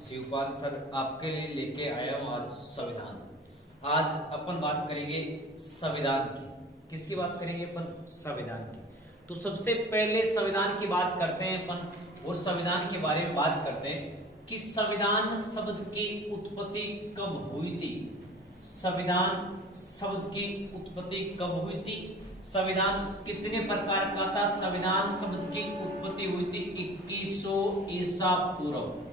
Shivpal sir आपके लिए लेके आया हूँ आज संविधान। आज अपन बात करेंगे संविधान की। किसकी बात करेंगे अपन? संविधान की। तो सबसे पहले संविधान की बात करते हैं अपन और संविधान के बारे में बात करते हैं कि संविधान शब्द की उत्पत्ति कब हुई थी। संविधान शब्द की उत्पत्ति कब हुई थी? संविधान कितने प्रकार का था? संविधान शब्द की उत्पत्ति हुई थी 2100 ईसा पूर्व।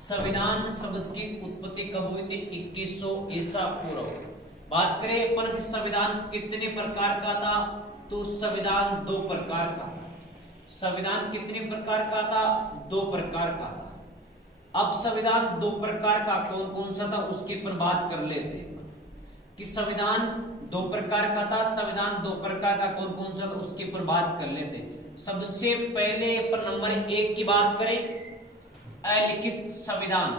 संविधान शब्द की उत्पत्ति कब हुई थी? 2100 ईसा पूर्व। बात करें अपन कि संविधान कितने प्रकार का था, तो संविधान दो प्रकार का था। संविधान कितने प्रकार का था? दो प्रकार का था। अब संविधान दो प्रकार का कौन कौन सा था उसकी अपन बात कर लेते हैं कि संविधान दो प्रकार का था। संविधान दो प्रकार का कौन कौन सा था उसकी अपन बात कर लेते हैं। सबसे पहले अपन नंबर 1 की बात करें, अलिखित संविधान।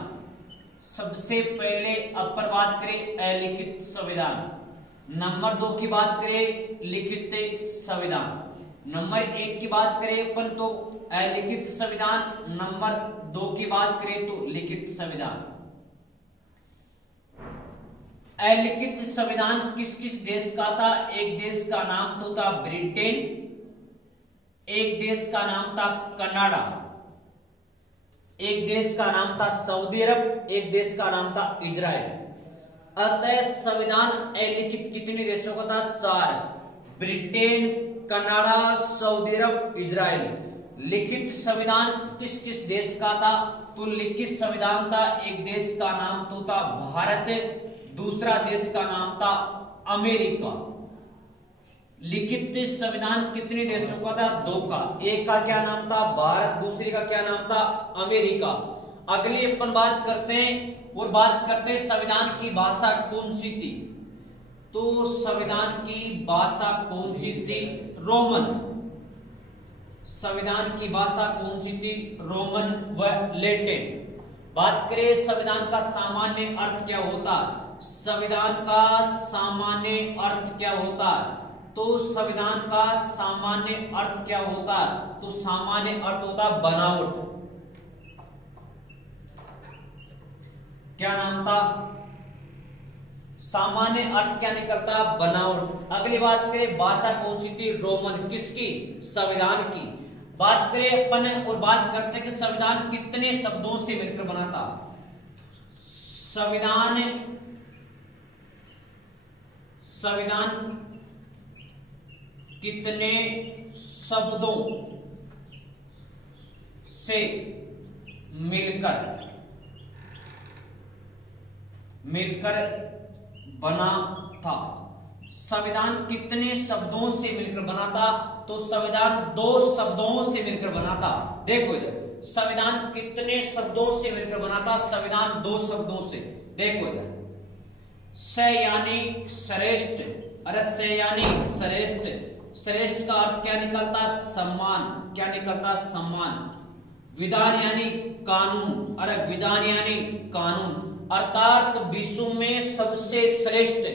सबसे पहले अपन बात करें अलिखित संविधान। नंबर 2 की बात करें लिखित संविधान। नंबर 1 की बात करें अपन तो अलिखित संविधान, नंबर 2 की बात करें तो लिखित संविधान। अलिखित संविधान किस किस देश का था? एक देश का नाम तो था ब्रिटेन, एक देश का नाम था कनाडा, एक देश का नाम था सऊदी अरब, एक देश का नाम था इजराइल। अतः संविधान अलिखित कितने देशों का था? 4, ब्रिटेन, कनाडा, सऊदी अरब, इजराइल। लिखित संविधान किस किस देश का था? तो लिखित संविधान था एक देश का नाम तो था भारत, दूसरा देश का नाम था अमेरिका। लिखित संविधान कितने देशों का था? 2 का। एक का क्या नाम था? भारत, दूसरे का क्या नाम था? अमेरिका। अगली अपन बात करते हैं और बात करते हैं संविधान की भाषा कौन सी थी। तो संविधान की भाषा कौन सी थी? रोमन। संविधान की भाषा कौन सी थी? रोमन व लैटिन। बात करें संविधान का सामान्य अर्थ क्या होता है। संविधान का सामान्य अर्थ क्या होता है? तो संविधान का सामान्य अर्थ क्या होता है? तो सामान्य अर्थ होता है बनावट। क्या नाम था? सामान्य अर्थ क्या निकलता? बनावट। अगली बात करें भाषा कौन सी थी? रोमन। किसकी? संविधान की। बात करें अपन और बात करते हैं कि संविधान कितने शब्दों से मिलकर बना था। संविधान कितने शब्दों से मिलकर बना था। संविधान कितने शब्दों से मिलकर बना था? तो संविधान 2 शब्दों से मिलकर बना था। देखो इधर, संविधान कितने शब्दों से मिलकर बना था? संविधान 2 शब्दों से। देखो इधर, स यानी श्रेष्ठ। अरे स यानी श्रेष्ठ। श्रेष्ठ का अर्थ क्या निकलता? सम्मान। क्या निकलता? सम्मान। विधान यानी कानून। अरे विधान यानी कानून। अर्थात विश्व में सबसे श्रेष्ठ,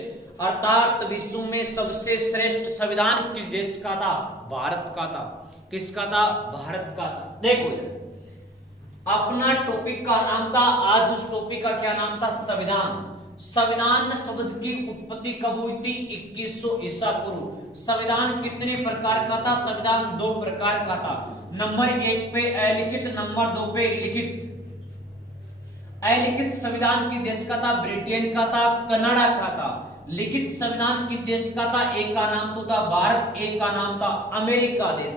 अर्थात विश्व में सबसे श्रेष्ठ संविधान किस देश का था? भारत का था। किसका था? भारत का था। देखो इधर, अपना टॉपिक का नाम था, आज उस टॉपिक का क्या नाम था? संविधान। संविधान शब्द की उत्पत्ति कब हुई थी? 2100 ईसा पूर्व। संविधान कितने प्रकार का था? संविधान 2 प्रकार का था। नंबर 1 पे अलिखित, नंबर 2 पे लिखित। अलिखित संविधान किस देश का था? ब्रिटेन का था, कनाडा का था। लिखित संविधान किस देश का था? एक का नाम तो था भारत, एक का नाम था अमेरिका देश।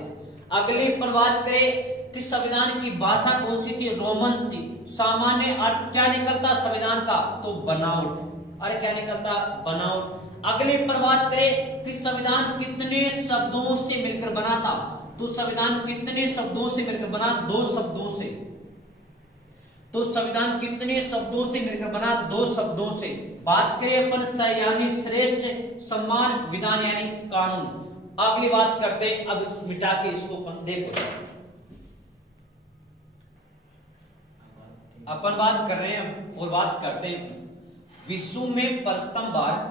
अगली पर बात करें कि संविधान की भाषा कौन सी थी? रोमन थी। सामान्य अर्थ क्या निकलता संविधान का? तो बनावट। अरे क्या निकलता? बनावट। अगली पर बात करें कि संविधान कितने शब्दों से मिलकर बना था। तो संविधान कितने शब्दों से मिलकर बना? 2 शब्दों से। तो संविधान कितने शब्दों से मिलकर बना? 2 शब्दों से। बात करें अपन स यानी श्रेष्ठ, सम्मान, विधान यानी कानून। अगली बात करते हैं, अब इस मिटा के इसको अपन देखो। अपन बात कर रहे हैं और बात करते हैं विश्व में प्रथम बार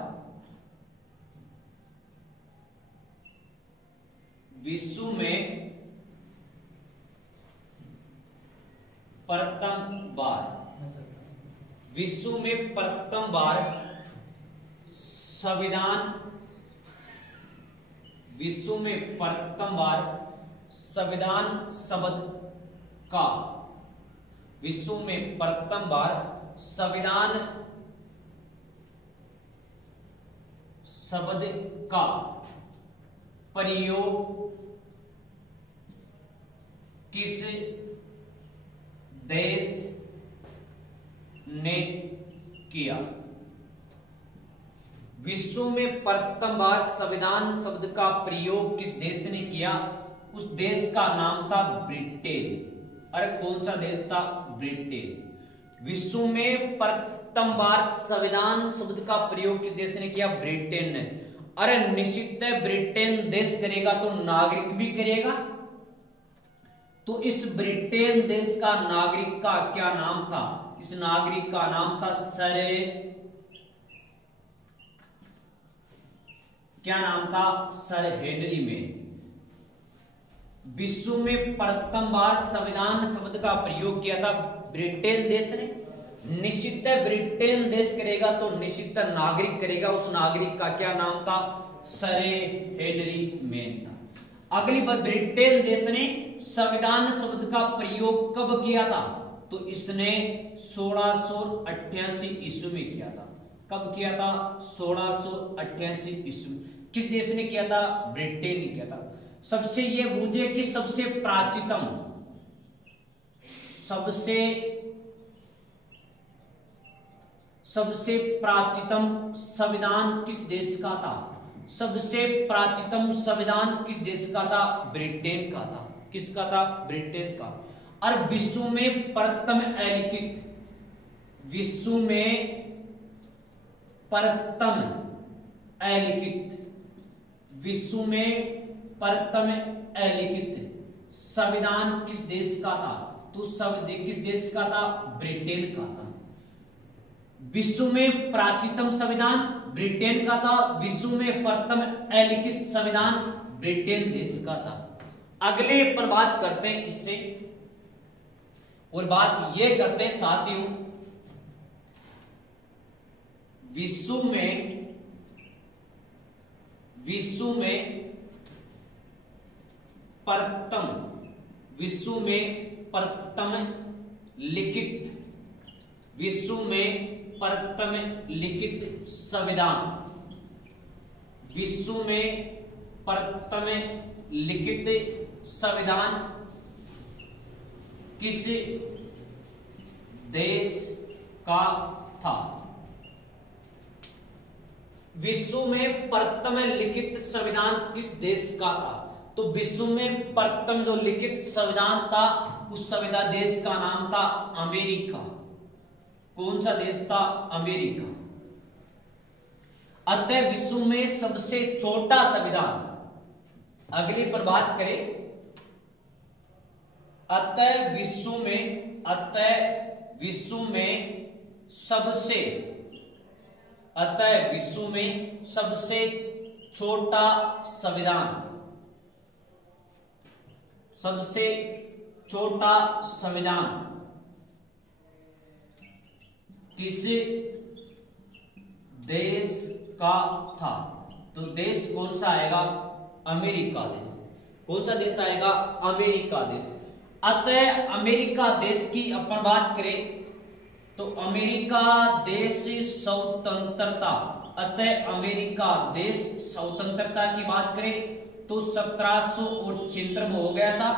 प्रथम बार विश्व में प्रथम बार संविधान, विश्व में प्रथम बार संविधान शब्द का, विश्व में प्रथम बार संविधान शब्द का प्रयोग किस देश ने किया? विश्व में प्रथम बार संविधान शब्द का प्रयोग किस देश ने किया? उस देश का नाम था ब्रिटेन। अरे कौन सा देश था? ब्रिटेन। विश्व में प्रथम बार संविधान शब्द का प्रयोग किस देश ने किया? ब्रिटेन ने। अरे निश्चित है ब्रिटेन देश करेगा तो नागरिक भी करेगा। तो इस ब्रिटेन देश का नागरिक का क्या नाम था? इस नागरिक का नाम था सर, क्या नाम था? Sir Henry main. विश्व में प्रथम बार संविधान शब्द का प्रयोग किया था ब्रिटेन देश ने। निश्चित है ब्रिटेन देश करेगा तो निश्चित नागरिक करेगा। उस नागरिक का क्या नाम था? सर हेनरी मेन था। अगली बात, ब्रिटेन देश ने संविधान शब्द का प्रयोग कब किया था? तो इसने 1688 ईस्वी में किया था। कब किया था? 1688 ईस्वी। किस देश ने किया था? ब्रिटेन ने किया था। सबसे ये बूझे कि सबसे प्राचीनतम, सबसे प्राचीनतम संविधान किस देश का था? सबसे प्राचीनतम संविधान किस देश का था? ब्रिटेन का था। किसका था? ब्रिटेन का। और विश्व में प्रथम अलिखित, विश्व में प्रथम अलिखित, विश्व में प्रथम अलिखित संविधान किस देश का था? तो किस देश का था? ब्रिटेन का था। विश्व में प्राचीनतम संविधान ब्रिटेन का था। विश्व में प्रथम अलिखित संविधान ब्रिटेन देश का था। अगले पर बात करते हैं इससे, और बात यह करते हैं साथियों, विश्व में प्रथम लिखित, विश्व में प्रथम लिखित संविधान, विश्व में प्रथम लिखित संविधान किस देश का था? विश्व में प्रथम लिखित संविधान किस देश का था? तो विश्व में प्रथम जो लिखित संविधान था उस संविधान देश का नाम था अमेरिका। कौन सा देश था? अमेरिका। अतः विश्व में सबसे छोटा संविधान, अगली पर बात करें, अतः विश्व में सबसे छोटा संविधान, सबसे छोटा संविधान किस देश का था? तो देश कौन सा आएगा? अमेरिका देश। कौन सा देश आएगा? अमेरिका देश। अतः अमेरिका देश की अपन बात करें तो अमेरिका देश स्वतंत्रता, अतः अमेरिका देश स्वतंत्रता की बात करें तो 1776 में हो गया था।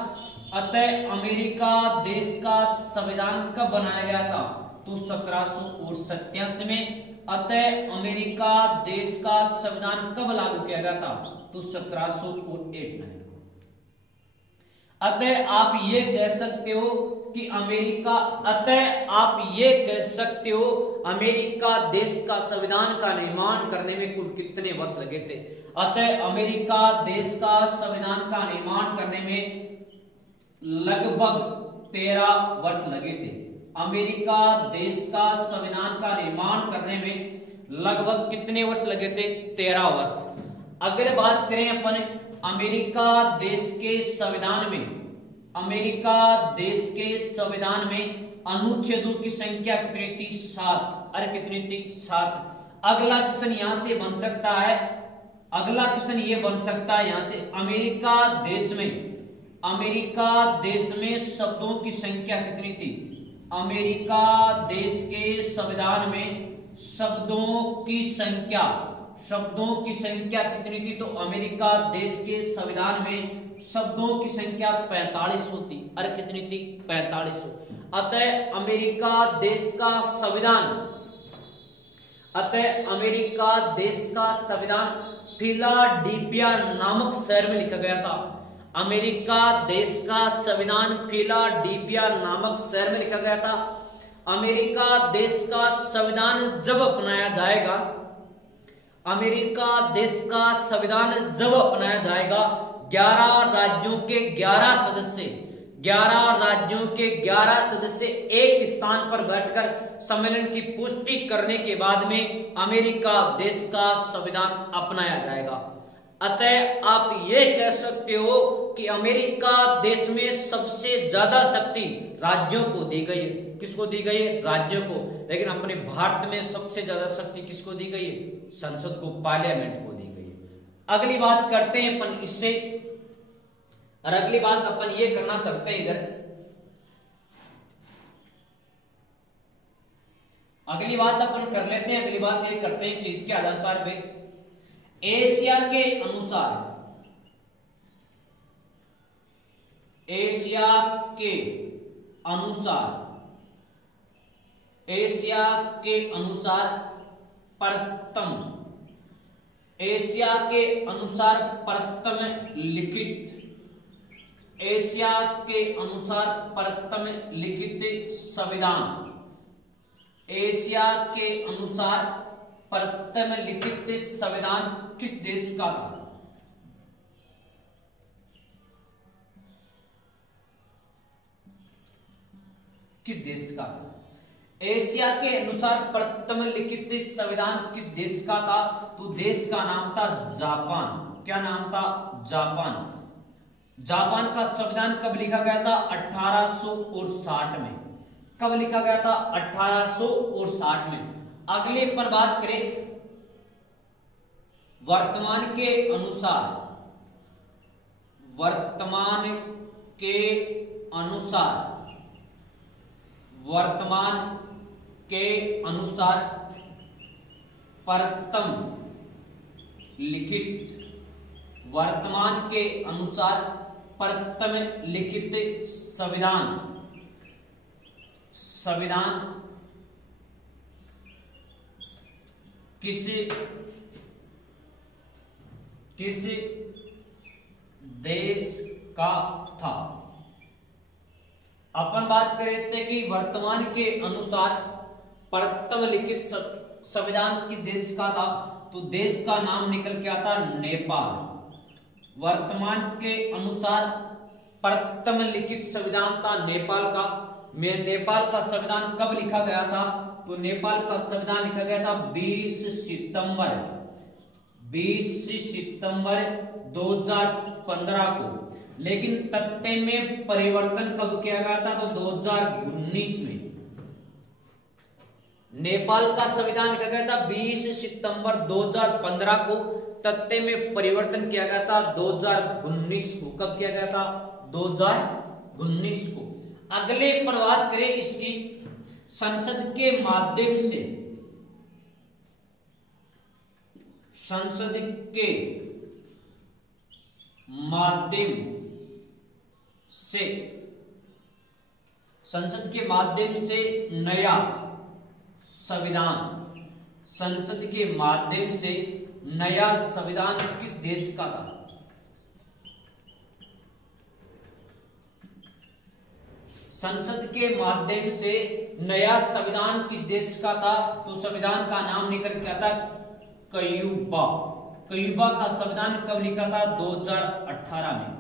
अतः अमेरिका देश का संविधान कब बनाया गया था? तो 1787 में। अतः अमेरिका देश का संविधान कब लागू किया गया था? तो 1789 को। अतः आप ये कह सकते हो कि अमेरिका देश का संविधान का निर्माण करने में कुल कितने वर्ष लगे थे? अतः अमेरिका देश का संविधान का निर्माण करने में लगभग 13 वर्ष लगे थे। अमेरिका देश का संविधान का निर्माण करने में लगभग कितने वर्ष लगे थे? 13 वर्ष। अगर बात करें अपन अमेरिका देश के संविधान में, अमेरिका देश के संविधान में अनुच्छेदों की संख्या कितनी थी? 7। अरे कितनी थी? 7। अगला क्वेश्चन यहां से बन सकता है, अगला क्वेश्चन ये बन सकता है यहां से, अमेरिका देश में शब्दों की संख्या कितनी थी? अमेरिका देश के संविधान में शब्दों की संख्या कितनी थी? तो अमेरिका देश के संविधान में शब्दों की संख्या 45 होती। अरे कितनी थी? 45। अतः अमेरिका देश का संविधान फिलाडेल्फिया नामक शहर में लिखा गया था। अमेरिका देश का संविधान फिलाडेल्फिया नामक शहर में लिखा गया था। अमेरिका देश का संविधान जब अपनाया जाएगा, अमेरिका देश का संविधान जब अपनाया जाएगा, 11 राज्यों के 11 सदस्य एक स्थान पर बैठकर सम्मेलन की पुष्टि करने के बाद में अमेरिका देश का संविधान अपनाया जाएगा। अतः आप ये कह सकते हो कि अमेरिका देश में सबसे ज्यादा शक्ति राज्यों को दी गई है। किसको दी गई है? राज्यों को। लेकिन अपने भारत में सबसे ज्यादा शक्ति किसको दी गई है? संसद को, पार्लियामेंट को दी गई है। अगली बात करते हैं अपन इससे, और अगली बात अपन ये करना चाहते हैं इधर, अगली बात अपन कर लेते हैं, अगली बात ये करते हैं चीज के आधार पे, एशिया के अनुसार प्रथम लिखित संविधान, एशिया के अनुसार प्रथम लिखित संविधान किस देश का था? किस देश का था? एशिया के अनुसार प्रथम लिखित संविधान किस देश का था? तो देश का नाम था जापान। क्या नाम था? जापान। जापान का संविधान कब लिखा गया था? 1860 में। कब लिखा गया था? 1860 में। अगले पर बात करें, वर्तमान के अनुसार प्रथम लिखित संविधान किस देश का था? अपन बात कर रहे थे कि वर्तमान के अनुसार प्रथम लिखित संविधान किस देश का था? तो देश का नाम निकल के आता नेपाल। वर्तमान के अनुसार प्रथम लिखित संविधान था नेपाल का। नेपाल का संविधान कब लिखा गया था? तो नेपाल का संविधान लिखा गया था 20 सितंबर 2015 को। लेकिन तथ्य में परिवर्तन कब किया गया था? तो 2019 में। नेपाल का संविधान लिखा गया था 20 सितंबर 2015 को, तथ्य में परिवर्तन किया गया था 2019 को। कब किया गया था? 2019 को। अगले पर बात करें इसकी, संसद के माध्यम से नया संविधान किस देश का था? संसद के माध्यम से नया संविधान किस देश का था? तो संविधान का नाम निकल के आता क्यूबा। क्यूबा का संविधान कब लिखा था? 2018 में।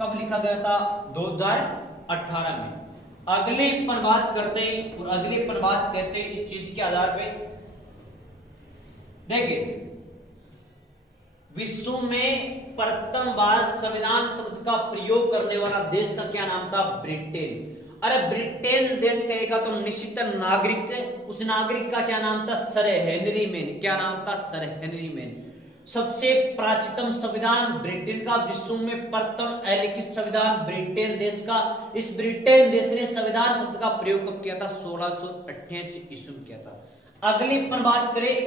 कब लिखा गया था? 2018 में। अगले पर बात करते हैं, और अगले पर बात करते हैं इस चीज के आधार पे। देखिए विश्व में प्रथम बार संविधान शब्द का प्रयोग करने वाला देश का क्या नाम था? ब्रिटेन। अरे ब्रिटेन देश कहेगा तो निश्चित नागरिक, उस नागरिक का क्या नाम था? Sir Henry main. क्या नाम था? Sir Henry main. सबसे प्राचीनतम संविधान ब्रिटेन का, विश्व में प्रथम अलिखित संविधान ब्रिटेन देश का। इस ब्रिटेन देश ने संविधान शब्द का प्रयोग कब किया था? 1688 ईस्वी में किया था। अगली पर बात करें,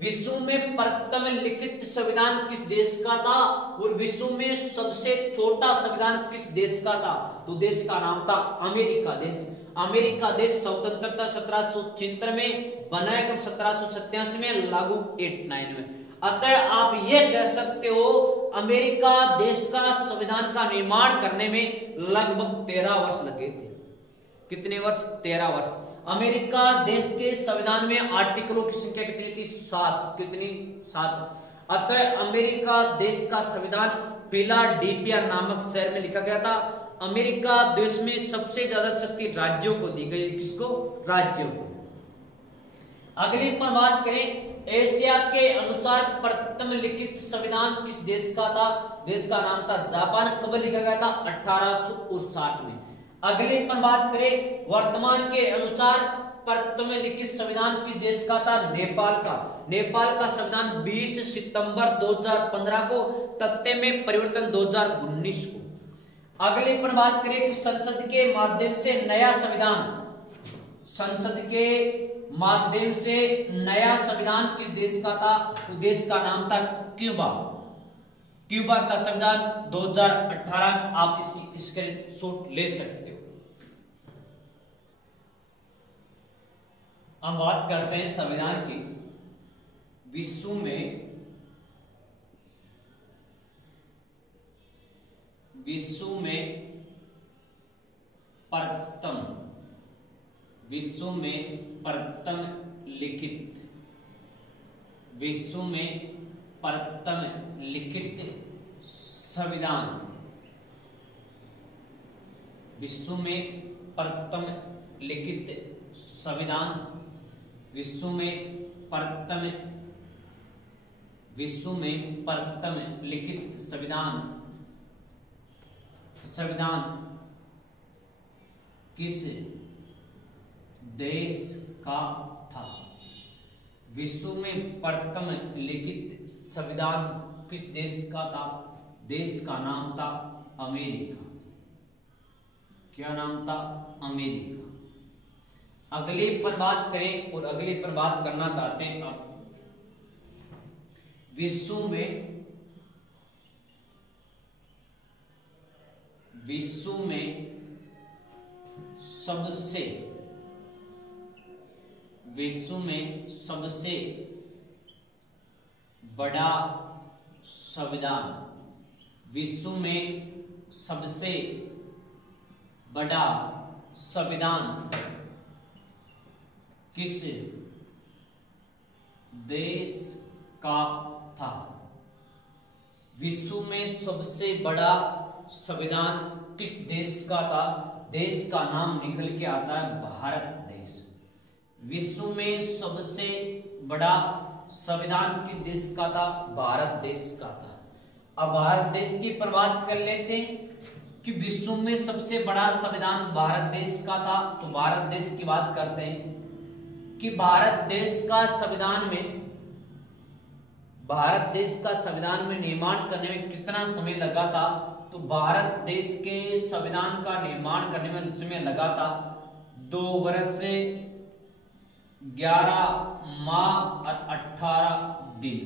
विश्व में प्रथम लिखित संविधान किस देश का था? और विश्व में सबसे छोटा संविधान किस देश का था? तो देश का नाम था अमेरिका देश। अमेरिका देश स्वतंत्रता 1776 में, बनाया कब? 1787 में, लागू 89 में। अतः आप ये कह सकते हो अमेरिका देश का संविधान का निर्माण करने में लगभग 13 वर्ष लगे थे। कितने वर्ष? 13 वर्ष। अमेरिका देश के संविधान में आर्टिकलों की संख्या कितनी थी? 7। कितनी? 7। अतः अमेरिका देश का संविधान फिलाडेल्फिया नामक शहर में लिखा गया था। अमेरिका देश में सबसे ज्यादा शक्ति राज्यों को दी गई। किसको? राज्यों को। अगली पर बात करें, एशिया के अनुसार प्रथम लिखित संविधान किस देश का था? देश का नाम था जापान। कब लिखा गया था? 1859 में। अगली पर बात करें, वर्तमान के अनुसार प्रथम लिखित संविधान किस देश का था? नेपाल का। नेपाल का संविधान 20 सितंबर 2015 को, तथ्य में परिवर्तन 2019 को। अगली पर बात करें कि संसद के माध्यम से नया संविधान, संसद के माध्यम से नया संविधान किस देश का था? तो देश का नाम था क्यूबा। क्यूबा का संविधान 2018। आप इसकी स्क्रीनशॉट ले सकते हो। हम बात करते हैं संविधान की। विश्व में प्रथम लिखित संविधान, विश्व में प्रथम लिखित संविधान, विश्व में प्रथम लिखित संविधान किस देश का था? विश्व में प्रथम लिखित संविधान किस देश का था? देश का नाम था अमेरिका। क्या नाम था? अमेरिका। अगली पर बात करें, और अगली पर बात करना चाहते हैं अब, विश्व में सबसे बड़ा संविधान, विश्व में सबसे बड़ा संविधान किस देश का था? विश्व में सबसे बड़ा संविधान किस देश का था? देश का नाम निकल के आता है भारत देश। विश्व में सबसे बड़ा संविधान किस देश का था? भारत देश का था। अब भारत देश की पर बात कर लेते हैं कि विश्व में सबसे बड़ा संविधान भारत देश का था। तो भारत देश की बात करते हैं कि भारत देश का संविधान में निर्माण करने में कितना समय लगा था? तो भारत देश के संविधान का निर्माण करने में समय लगा था 2 वर्ष 11 माह और 18 दिन।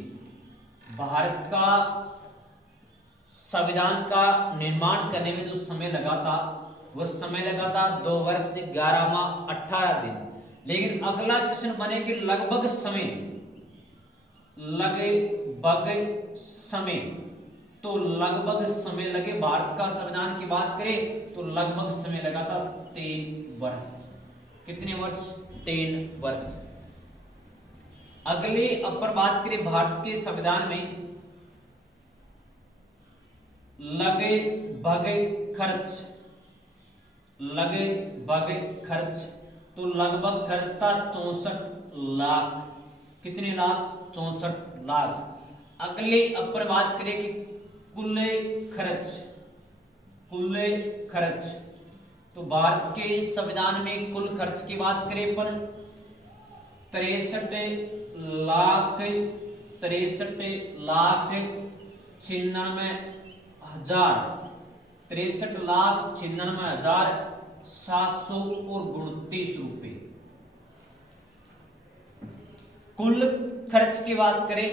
भारत का संविधान का निर्माण करने में जो समय लगा था वह समय लगा था 2 वर्ष 11 माह 18 दिन। लेकिन अगला क्वेश्चन बने कि लगभग समय, तो लगभग समय लगे। भारत का संविधान की बात करें तो लगभग समय लगा था 3 वर्ष। कितने वर्ष? 3 वर्ष। अगले अपर बात करें भारत के संविधान में लगभग खर्च, तो लगभग खर्च था 64 लाख। कितने लाख? 64 लाख। अगले अपन बात करें कि कुल खर्च। तो भारत के संविधान में कुल खर्च की बात करें अपन 63,96,729 रुपए। कुल खर्च की बात करें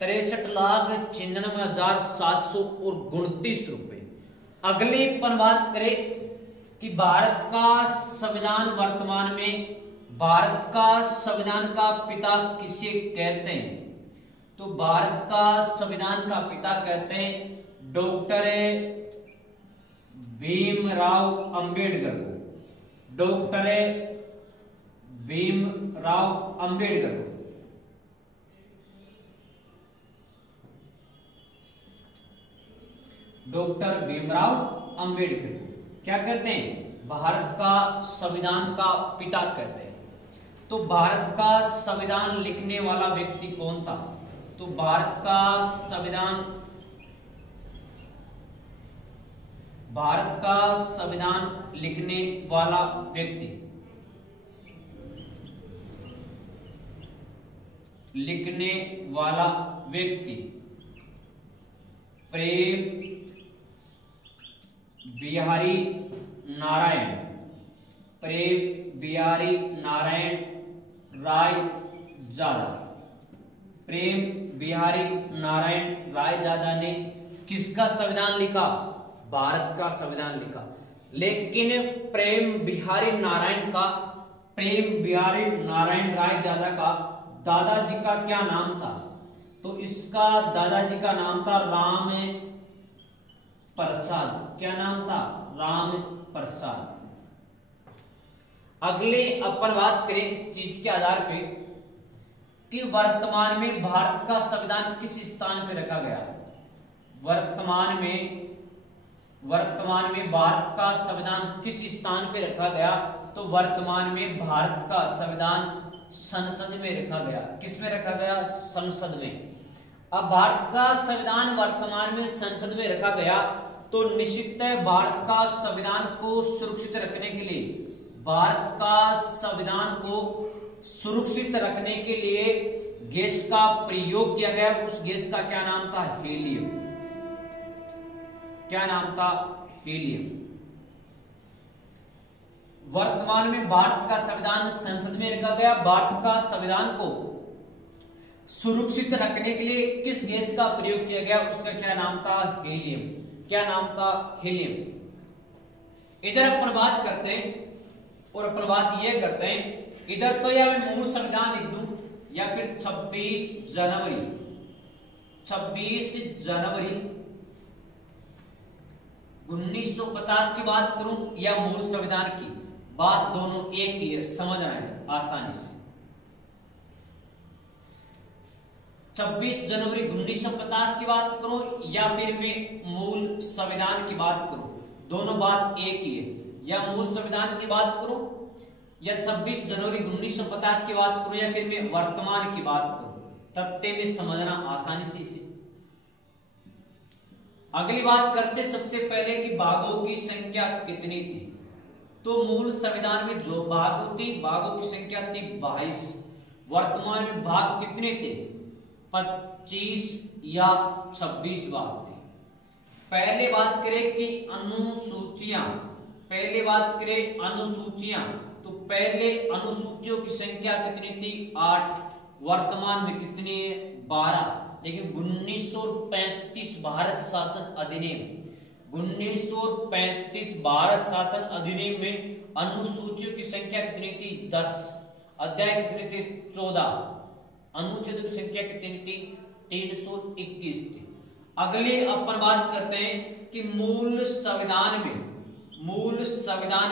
63,96,729 रुपए। अगली अपन बात करें कि भारत का संविधान वर्तमान में, भारत का संविधान का पिता किसे कहते हैं? तो भारत का संविधान का पिता कहते हैं डॉक्टर भीमराव अंबेडकर को। डॉक्टर भीमराव अंबेडकर को। डॉक्टर भीमराव अंबेडकर क्या कहते हैं? भारत का संविधान का पिता कहते हैं। तो भारत का संविधान लिखने वाला व्यक्ति कौन था? तो भारत का संविधान लिखने वाला व्यक्ति प्रेम बिहारी नारायण रायजादा। प्रेम बिहारी नारायण रायजादा ने किसका संविधान लिखा? भारत का संविधान लिखा। लेकिन प्रेम बिहारी नारायण रायजादा का दादाजी का क्या नाम था? तो इसका दादाजी का नाम था राम प्रसाद। क्या नाम था? राम प्रसाद। अगले अपन बात करें इस चीज के आधार पे कि वर्तमान में भारत का संविधान किस स्थान पे रखा गया? वर्तमान में भारत का संविधान किस स्थान पे रखा गया? तो वर्तमान में भारत का संविधान संसद में रखा गया। किस में रखा गया? संसद में। अब भारत का संविधान वर्तमान में संसद में रखा गया तो निश्चित है भारत का संविधान को सुरक्षित रखने के लिए, गैस का प्रयोग किया गया। उस गैस का क्या नाम था? हीलियम। क्या नाम था? हीलियम। वर्तमान में भारत का संविधान संसद में रखा गया। भारत का संविधान को सुरक्षित रखने के लिए किस गैस का प्रयोग किया गया? उसका क्या नाम था? हीलियम। क्या नाम था? हीलियम। इधर अपन बात करते हैं और अपन बात यह करते हैं, इधर तो या मैं मूल संविधान लिख दूं या फिर 26 जनवरी 1950 की बात करूं या मूल संविधान की बात, दोनों एक ही है, समझ आएगा आसानी से। 26 जनवरी 1950 की बात करो या फिर मैं मूल संविधान की बात करूं, दोनों बात एक ही है। या मूल संविधान की बात करूं या 26 जनवरी 1950 की बात करूं या फिर मैं वर्तमान की बात करूं, तथ्य में समझना आसानी से इसे। अगली बात करते सबसे पहले कि भागों की संख्या कितनी थी। तो मूल संविधान में जो भाग होती, भागों की संख्या थी 22। वर्तमान में भाग कितने थे? 25 या 26 भाग थे। पहले बात करें कि अनुसूचियां, तो पहले अनुसूचियों की संख्या कितनी थी? 8। वर्तमान में कितनी है? 12। लेकिन 1935 भारत शासन अधिनियम में अनुसूचियों की संख्या कितनी थी? 10। अध्याय कितने थे? 14। अनुच्छेद की संख्या कितनी थी? 321 थी। अगले अपन बात करते हैं कि मूल संविधान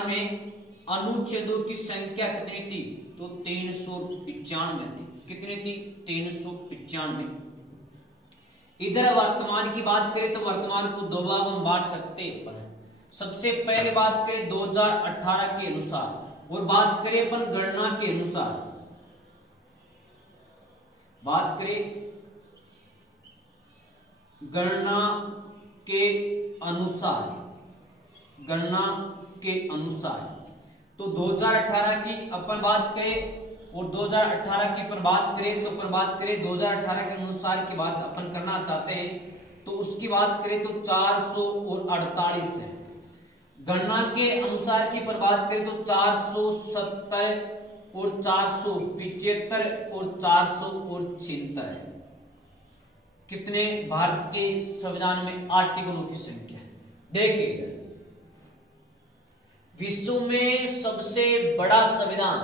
में अनुच्छेदों की संख्या कितनी थी? तो 395 थी। कितनी थी? 395। इधर वर्तमान की बात करें तो वर्तमान को दो भागों में बांट सकते हैं। सबसे पहले बात करें 2018 के अनुसार और बात करें अपन गणना के अनुसार। बात करें गणना के अनुसार, गणना के अनुसार, तो 2018 की अपन बात करें और 2018 की अपन बात करें तो अपन बात करें 2018 के अनुसार की बात अपन करना चाहते हैं तो उसकी बात करें तो 448 है। गणना के अनुसार की पर बात करें तो 470 और 475 और 476 है। कितने भारत के संविधान में आर्टिकलों की संख्या है? देखिए, विश्व में सबसे बड़ा संविधान,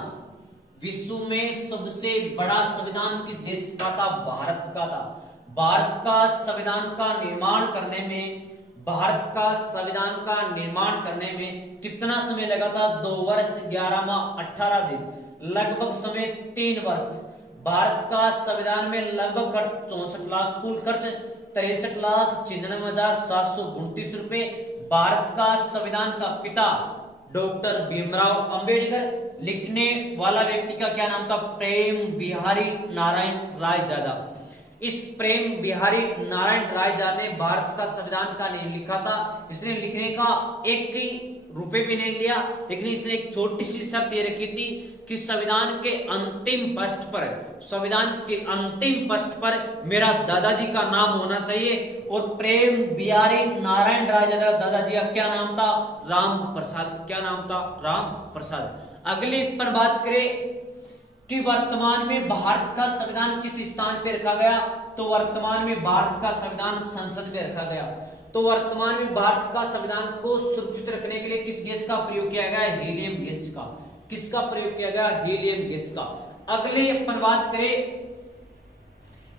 विश्व में सबसे बड़ा संविधान किस देश का था? भारत का था। भारत का संविधान का निर्माण करने में, भारत का संविधान का निर्माण करने में कितना समय लगा था? 2 वर्ष 11 माह 18 दिन, लगभग समय 3 वर्ष। भारत का संविधान में लगभग खर्च 64 लाख, कुल खर्च 63,99,729 रुपए। भारत का संविधान का पिता डॉक्टर भीमराव अंबेडकर, लिखने वाला व्यक्ति का क्या नाम था? प्रेम बिहारी नारायण रायजादा। इस प्रेम बिहारी नारायण रायजादा ने भारत का संविधान का लिखा था। इसने लिखने का 1 रुपए भी नहीं लिया, लेकिन इसने एक छोटी सी शर्त ये रखी थी कि संविधान के अंतिम पृष्ठ पर, संविधान के अंतिम पृष्ठ पर मेरा दादाजी का नाम होना चाहिए। और प्रेम बिहारी नारायण रायजादा दादाजी का क्या नाम था? राम प्रसाद। क्या नाम था? राम प्रसाद। अगली पर बात करें कि वर्तमान में भारत का संविधान किस स्थान पे रखा गया, तो वर्तमान में भारत का संविधान संसद में रखा गया। तो वर्तमान में भारत का संविधान को सुरक्षित रखने के लिए किस गैस का प्रयोग किया गया? हीलियम गैस का। किसका प्रयोग किया गया? हीलियम गैस का। अगले अपन बात करें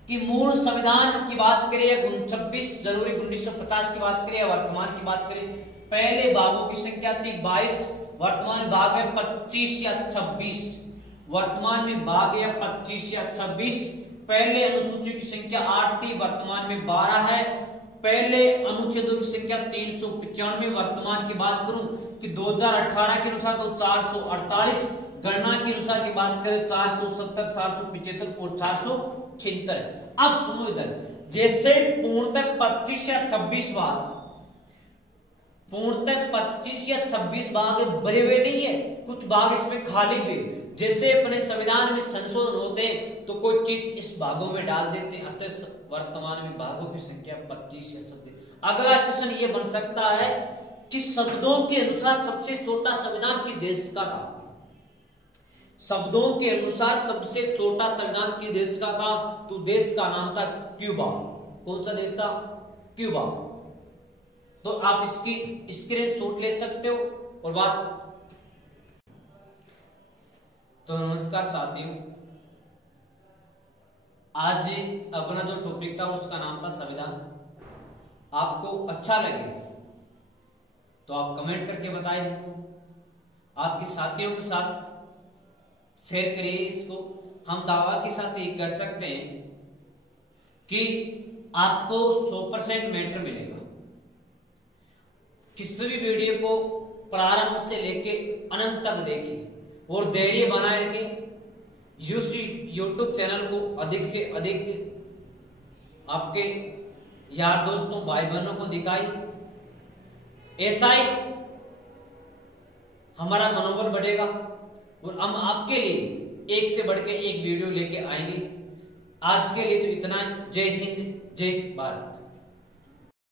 कि मूल संविधान की बात करें 26 जनवरी 1950 की बात करें या वर्तमान की बात करें, पहले भागों की संख्या थी 22, वर्तमान भाग है 25 या 26। वर्तमान में भाग या 25 या 26। पहले अनुसूची की संख्या 8 थी, वर्तमान में 12 है। पहले अनुच्छेदों की संख्या 395। वर्तमान की बात करूं कि 2018 के अनुसार तो 448, गणना के अनुसार की बात करें 470, 475 और 476। अब सुनो इधर, जैसे पूर्णतः 25 या 26 भाग, पूर्णतः 25 या 26 भाग भरे हुए नहीं है, कुछ भाग इसमें खाली भी। जैसे अपने संविधान में संशोधन होते तो कोई चीज इस भागों में डाल देते, अतः वर्तमान में भागों की संख्या 25 या 26। अगला क्वेश्चन ये बन सकता है कि शब्दों के अनुसार सबसे छोटा संविधान किस देश का था? शब्दों के अनुसार सबसे छोटा संविधान किस देश का था? तो देश का नाम था क्यूबा। कौन सा देश था? क्यूबा। तो आप इसकी स्क्रीनशॉट ले सकते हो। और बात तो नमस्कार साथियों, आज अपना जो टॉपिक था उसका नाम था संविधान। आपको अच्छा लगे तो आप कमेंट करके बताएं, आपके साथियों के साथ शेयर करिए इसको। हम दावा के साथ ये कह सकते हैं कि आपको 100% मैटर मिलेगा। किसी भी वीडियो को प्रारंभ से लेके अनंत तक देखिए और धैर्य बनाए रखें। यूट्यूब चैनल को अधिक से अधिक आपके यार दोस्तों भाई बहनों को दिखाई। ऐसा ही हमारा मनोबल बढ़ेगा और हम आपके लिए एक से बढ़ के एक वीडियो लेके आएंगे। आज के लिए तो इतना। जय हिंद, जय भारत।